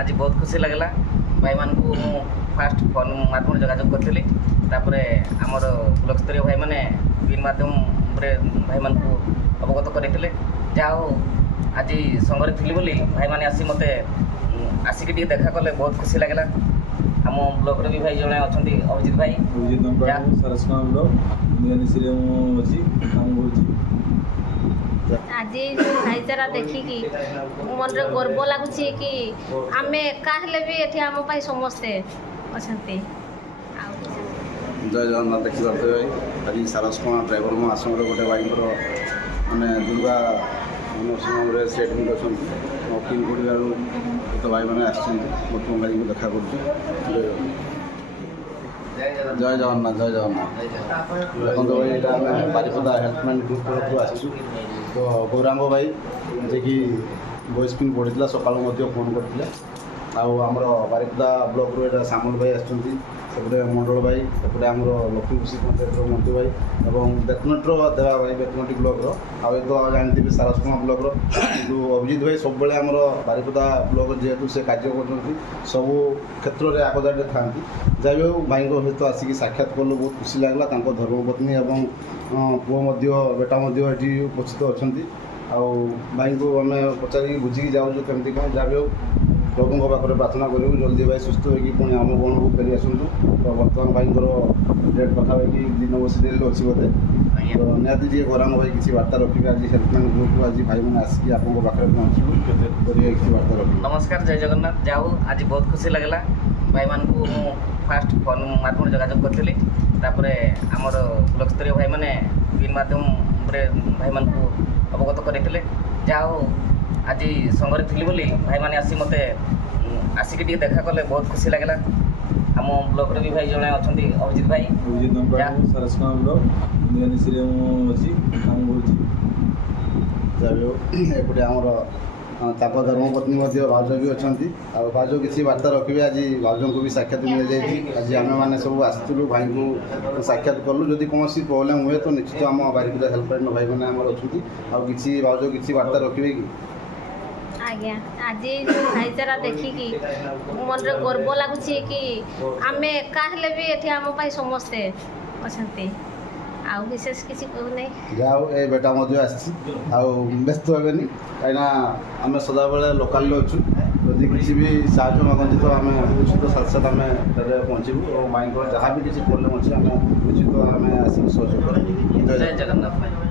आज बहुत खुशी लगला भाई मान को फास्ट फोन माध्यम जोगाजोग करी आमर ब्लॉक स्तरीय भाई मैंने पिन माध्यम भाई मान को अवगत करते जाओ आज संगे थी बोली भाई मैंने आसी मत आसिक देखा कले बहुत खुशी लगला। आम ब्लॉक भी भाई जड़े अच्छा अभिजित भाई आज भाईचारा देखिकी मन रे गर्व लगुच कि आम एका भी ये आम समस्ते अच्छा। जय जगन्नाथ देखी पारे भाई आज सारसकोणा ड्राइवर मो आश्रम गोटे भाई मैंने दुर्गा नर्सिंग से एडमिट अच्छा किन गुड़ियारू तो भाई मैंने आसम भाई को देखा कर जय जगन्नाथ जय जगन्नाथ देखो भाई यहाँ बारिपदा हेल्पलाइन ग्रुप तरफ आसू तो गौरांग भाई जे कि वॉइस पिन पड़ा सका फोन करते आमर बारिपदा ब्लॉक रो सामुल भाई आसपटे मंडल भाई एपटे आम लक्ष्मी खुशी पंचायत मंत्री भाई और बेतनटर देवा भाई बेतनटी ब्लॉक आउ तो जानते सारसकोणा ब्लॉक अभिजित भाई सब आम बारिपदा ब्लॉक जेहेतु से कार्य कर सबू क्षेत्र में आगदाटे था जहाँ भी हो भाई सहित आसिक साक्षात कलु बहुत खुशी लगला। धर्मपत्नी और पुओ बेटा ये उपस्थित अच्छा भाई को आम पचारि बुझिकी जाऊँ कमी कौन जहाँ भी हो प्रभु पाखे प्रार्थना करूँ जल्दी भाई सुस्थ होगी पुणी आम गण को फेरी आसतु। तो बर्तमान भाई डेट पाखापाखि 2 वर्ष डेली अच्छी बोधे तो निहती जी गौरांग भाई किसी वार्ता रखिए आज हेल्पलाइन ग्रुप को आज भाई मैंने आसिक आप पाखे पहुँचू किसी वार्ता रखिए। नमस्कार जय जगन्नाथ जाओ आज बहुत खुशी लगला भाई मान को फास्ट फोन माध्यम जोगाजोग करी आमर ब्लॉक स्तरीय भाई मैंने पिन माध्यम भाई मान को अवगत करते जाओ आज संगे थी बोली भाई मैंने आसी मत आसिक देखा कले बहुत खुशी लगला। आम ब्लॉक भी भाई जड़े अच्छा अभिजित भाई सारसकोणा ब्लॉक एपटे आमर धर्मपत्नी भाज भी अच्छा भाज किसी वार्ता रखिए आज भाज को भी साक्षात मिल जाए। आज आम मैंने सब आसलु भाई को साक्षात कलु जदि कौन प्रोब्लेम हुए तो निश्चित आम बारिपदा हेल्पलाइन भाई मैंने अच्छा किसी भाज किसी वार्ता रखिए कि आज्ञा आज भाईचारा देखिकी मन रे गर्व लगुच कि आम एका भी ये आम समस्ते अच्छा विशेष किसी कहूना जाओ ये बेटा व्यस्त हे कहीं आम सदा बेले लोकाल अच्छु जदि किसी भी साहय मागती तो आम निश्चित साथ साथ आम पहुँचू और माइंड जहाँ भी किसी प्रोब्लेम अच्छे आम निश्चित आम आसिक सहयोग करूँ। जय जगन्नाथ भाई।